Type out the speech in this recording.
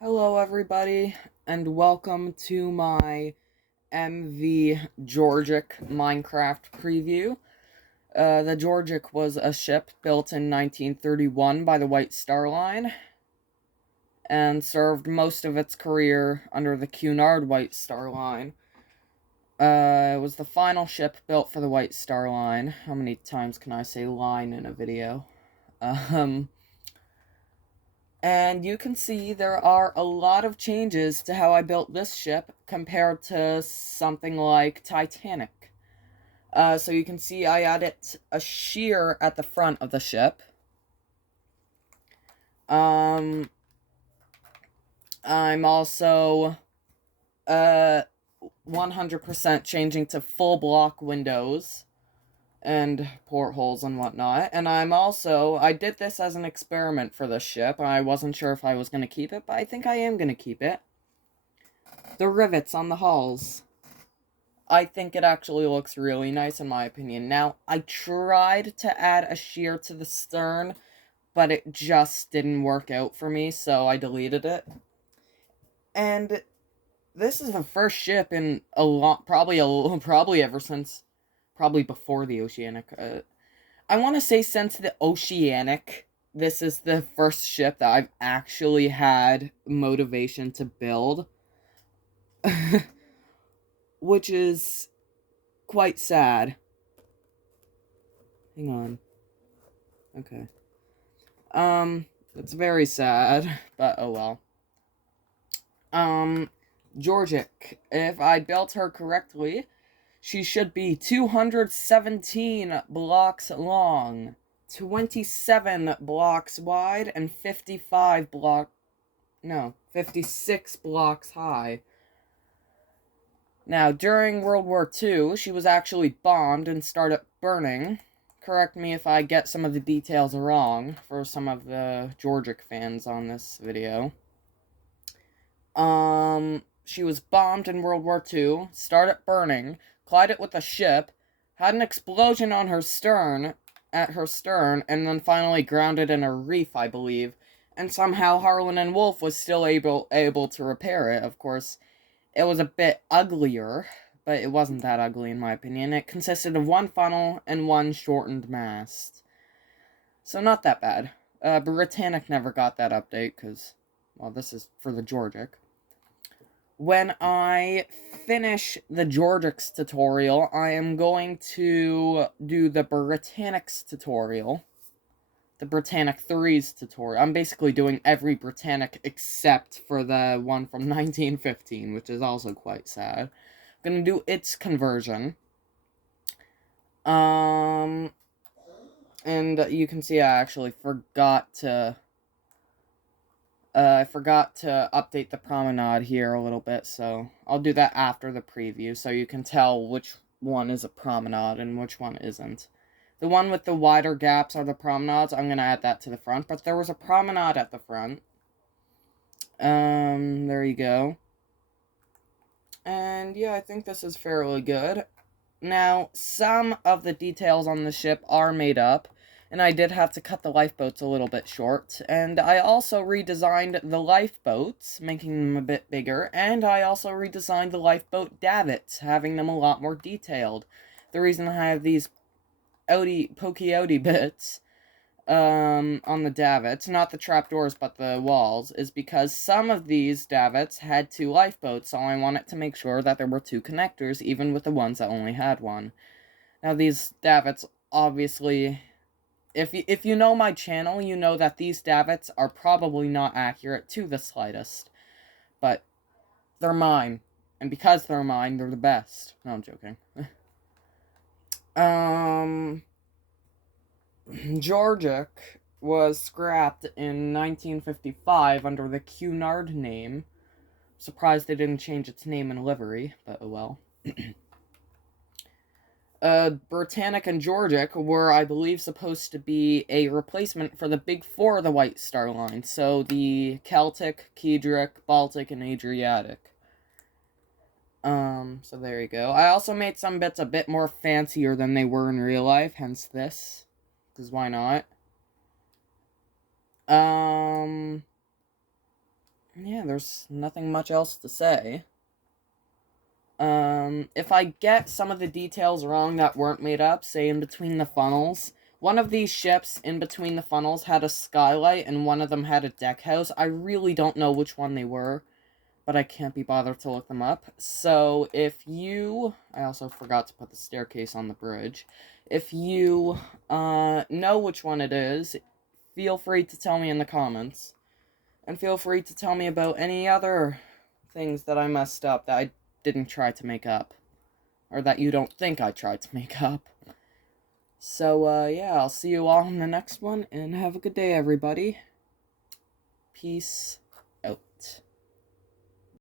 Hello, everybody, and welcome to my MV Georgic Minecraft preview. The Georgic was a ship built in 1931 by the White Star Line and served most of its career under the Cunard White Star Line. It was the final ship built for the White Star Line. How many times can I say line in a video? Um, And you can see there are a lot of changes to how I built this ship compared to something like Titanic. So you can see I added a shear at the front of the ship. I'm also 100% changing to full block windows and portholes and whatnot. And I did this as an experiment for this ship. I wasn't sure if I was going to keep it, but I think I am going to keep it. The rivets on the hulls. I think it actually looks really nice in my opinion. Now, I tried to add a shear to the stern, but it just didn't work out for me, so I deleted it. And this is the first ship in a lot, probably ever since, probably before the Oceanic. I want to say since the Oceanic, this is the first ship that I've actually had motivation to build. Which is quite sad. Hang on. Okay. It's very sad, but oh well. Georgic, if I built her correctly, she should be 217 blocks long, 27 blocks wide, and 56 blocks high. Now, during World War II, she was actually bombed and started burning. Correct me if I get some of the details wrong for some of the Georgic fans on this video. She was bombed in World War II, started burning, collided with a ship, had an explosion on her stern, and then finally grounded in a reef, I believe. And somehow Harlan and Wolff was still able to repair it, of course. It was a bit uglier, but it wasn't that ugly in my opinion. It consisted of one funnel and one shortened mast. So not that bad. Britannic never got that update, because, well, this is for the Georgic. When I finish the Georgic's tutorial, I am going to do the Britannic's tutorial. The Britannic 3's tutorial. I'm basically doing every Britannic except for the one from 1915, which is also quite sad. I'm gonna do its conversion. And you can see I actually forgot to update the promenade here a little bit, so I'll do that after the preview, so you can tell which one is a promenade and which one isn't. The one with the wider gaps are the promenades. I'm going to add that to the front. But there was a promenade at the front. There you go. And yeah, I think this is fairly good. Now, some of the details on the ship are made up. And I did have to cut the lifeboats a little bit short. And I also redesigned the lifeboats, making them a bit bigger. And I also redesigned the lifeboat davits, having them a lot more detailed. The reason I have these pokey outy bits on the davits, not the trapdoors but the walls, is because some of these davits had two lifeboats, so I wanted to make sure that there were two connectors, even with the ones that only had one. Now these davits, obviously, if you know my channel, you know that these davits are probably not accurate to the slightest, but they're mine, and because they're mine, they're the best. No, I'm joking. Georgic was scrapped in 1955 under the Cunard name. Surprised they didn't change its name and livery, but oh well. Britannic and Georgic were, I believe, supposed to be a replacement for the big four of the White Star Line. So the Celtic, Kedric, Baltic, and Adriatic. So there you go. I also made some bits a bit more fancier than they were in real life, hence this. Because why not? yeah, there's nothing much else to say. If I get some of the details wrong that weren't made up, say in between the funnels, one of these ships in between the funnels had a skylight and one of them had a deck house. I really don't know which one they were, but I can't be bothered to look them up. So if you, I also forgot to put the staircase on the bridge. If you, know which one it is, feel free to tell me in the comments. And feel free to tell me about any other things that I messed up that I didn't try to make up. Or that you don't think I tried to make up. So, yeah, I'll see you all in the next one, and have a good day, everybody. Peace.